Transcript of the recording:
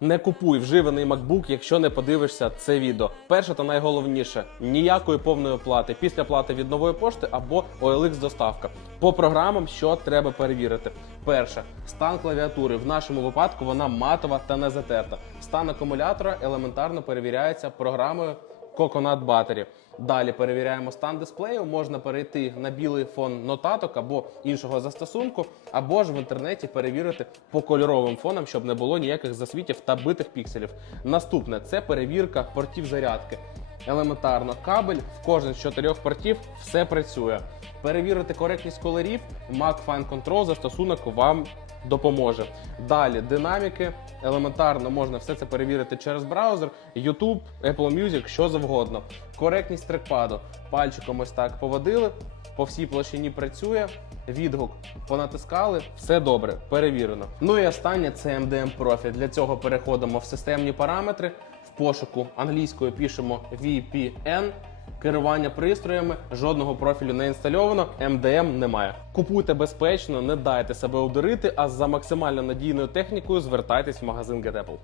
Не купуй вживаний MacBook, якщо не подивишся це відео. Перше та найголовніше ніякої повної оплати після плати від нової пошти або OLX доставка. По програмам, що треба перевірити. Перше, стан клавіатури. В нашому випадку вона матова та не затерта. Стан акумулятора елементарно перевіряється програмою Coconut Battery. Далі перевіряємо стан дисплею. Можна перейти на білий фон нотаток або іншого застосунку, або ж в інтернеті перевірити по кольоровим фонам, щоб не було ніяких засвітів та битих пікселів. Наступне це перевірка портів зарядки. Елементарно, кабель в кожен з чотирьох портів все працює. Перевірити коректність кольорів, Mac Fine Control застосунок вам допоможе. Далі динаміки. Елементарно можна все це перевірити через браузер, YouTube, Apple Music, що завгодно. Коректність трекпаду. Пальчиком ось так поводили, по всій площині працює. Відгук понатискали, все добре, перевірено. Ну і останнє це MDM Profi. Для цього переходимо в системні параметри. Пошуку англійською пишемо VPN. Керування пристроями, жодного профілю не інстальовано, МДМ немає. Купуйте безпечно, не дайте себе удурити, а за максимально надійною технікою звертайтесь в магазин GetApple.